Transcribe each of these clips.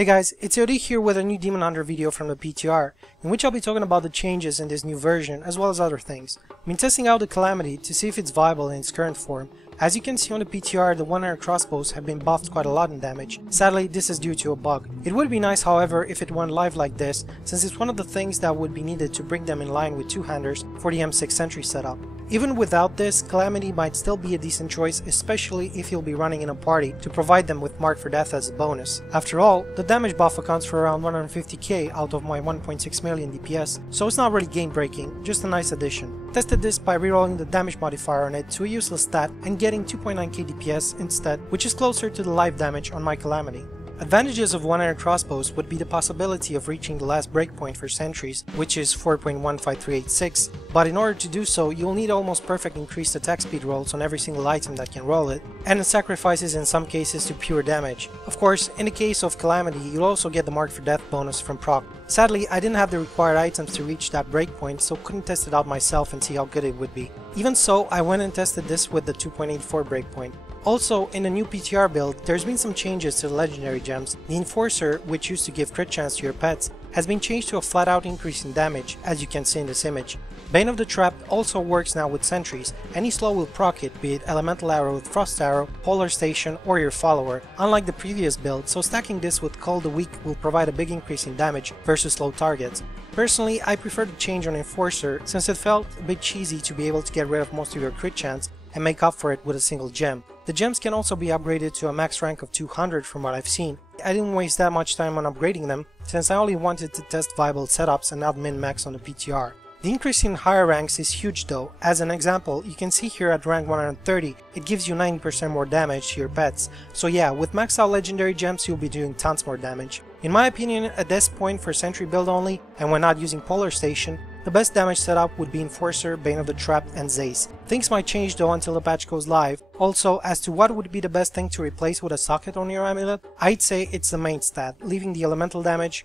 Hey guys, it's Yodi here with a new Demon Hunter video from the PTR, in which I'll be talking about the changes in this new version as well as other things. I've been testing out the Calamity to see if it's viable in its current form. As you can see on the PTR, the one-arrow crossbows have been buffed quite a lot in damage. Sadly, this is due to a bug. It would be nice, however, if it went live like this, since it's one of the things that would be needed to bring them in line with two-handers for the M6 Sentry setup. Even without this, Calamity might still be a decent choice, especially if you'll be running in a party to provide them with Mark for Death as a bonus. After all, the damage buff accounts for around 150k out of my 1.6 million DPS, so it's not really game breaking, just a nice addition. Tested this by rerolling the damage modifier on it to a useless stat and getting 2.9k DPS instead, which is closer to the live damage on my Calamity. Advantages of one-arrow crossbows would be the possibility of reaching the last breakpoint for sentries, which is 4.15386, but in order to do so, you'll need almost perfect increased attack speed rolls on every single item that can roll it, and it sacrifices in some cases to pure damage. Of course, in the case of Calamity, you'll also get the Mark for Death bonus from proc. Sadly, I didn't have the required items to reach that breakpoint, so couldn't test it out myself and see how good it would be. Even so, I went and tested this with the 2.84 breakpoint. Also, in the new PTR build, there's been some changes to the legendary gems. The Enforcer, which used to give crit chance to your pets, has been changed to a flat out increase in damage, as you can see in this image. Bane of the Trap also works now with sentries. Any slow will proc it, be it Elemental Arrow with Frost Arrow, Polar Station, or your follower, unlike the previous build, so stacking this with Call the Weak will provide a big increase in damage versus slow targets. Personally, I prefer the change on Enforcer since it felt a bit cheesy to be able to get rid of most of your crit chance and make up for it with a single gem. The gems can also be upgraded to a max rank of 200 from what I've seen. I didn't waste that much time on upgrading them since I only wanted to test viable setups and not min-max on the PTR. The increase in higher ranks is huge though. As an example, you can see here at rank 130, it gives you 90% more damage to your pets. So yeah, with maxed out legendary gems you'll be doing tons more damage. In my opinion, at this point for sentry build only, and when not using Polar Station, the best damage setup would be Enforcer, Bane of the Trap, and Zace. Things might change though until the patch goes live. Also, as to what would be the best thing to replace with a socket on your amulet, I'd say it's the main stat, leaving the elemental damage,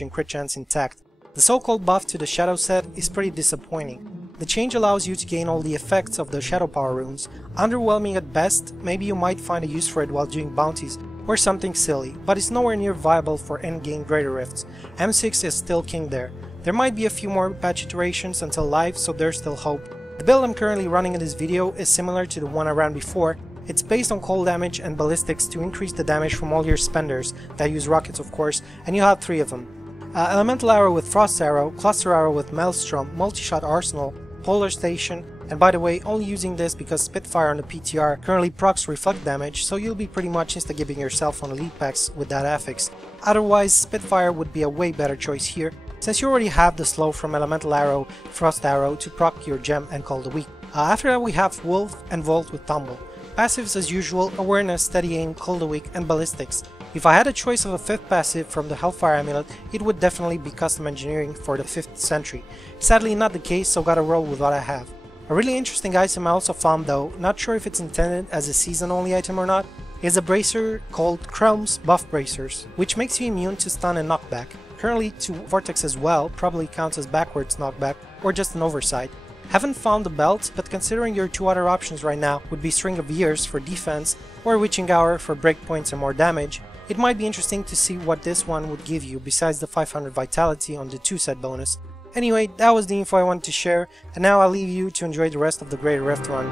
and crit chance intact. The so-called buff to the Shadow set is pretty disappointing. The change allows you to gain all the effects of the Shadow Power runes. Underwhelming at best, maybe you might find a use for it while doing bounties or something silly, but it's nowhere near viable for endgame Greater Rifts. M6 is still king there. There might be a few more patch iterations until live, so there's still hope. The build I'm currently running in this video is similar to the one I ran before. It's based on cold damage and ballistics to increase the damage from all your spenders, that use rockets of course, and you have 3 of them. Elemental Arrow with Frost Arrow, Cluster Arrow with Maelstrom, Multi-Shot Arsenal, Polar Station, and by the way, only using this because Spitfire on the PTR currently procs reflect damage, so you'll be pretty much insta-giving yourself on elite packs with that affix. Otherwise, Spitfire would be a way better choice here, since you already have the slow from Elemental Arrow, Frost Arrow to proc your gem and Call the Weak. After that we have Wolf and Volt with Tumble. Passives as usual, Awareness, Steady Aim, Call the Weak, and Ballistics. If I had a choice of a 5th passive from the Hellfire Amulet, it would definitely be Custom Engineering for the 5th Sentry. Sadly not the case, so gotta roll with what I have. A really interesting item I also found though, not sure if it's intended as a season only item or not, is a bracer called Krelm's Buff Bracers, which makes you immune to stun and knockback. Currently to Vortex as well, probably counts as backwards knockback or just an oversight. Haven't found the belt, but considering your 2 other options right now would be String of Years for defense or Witching Hour for breakpoints and more damage, it might be interesting to see what this one would give you besides the 500 vitality on the 2 set bonus. Anyway, that was the info I wanted to share, and now I'll leave you to enjoy the rest of the Greater Rift run.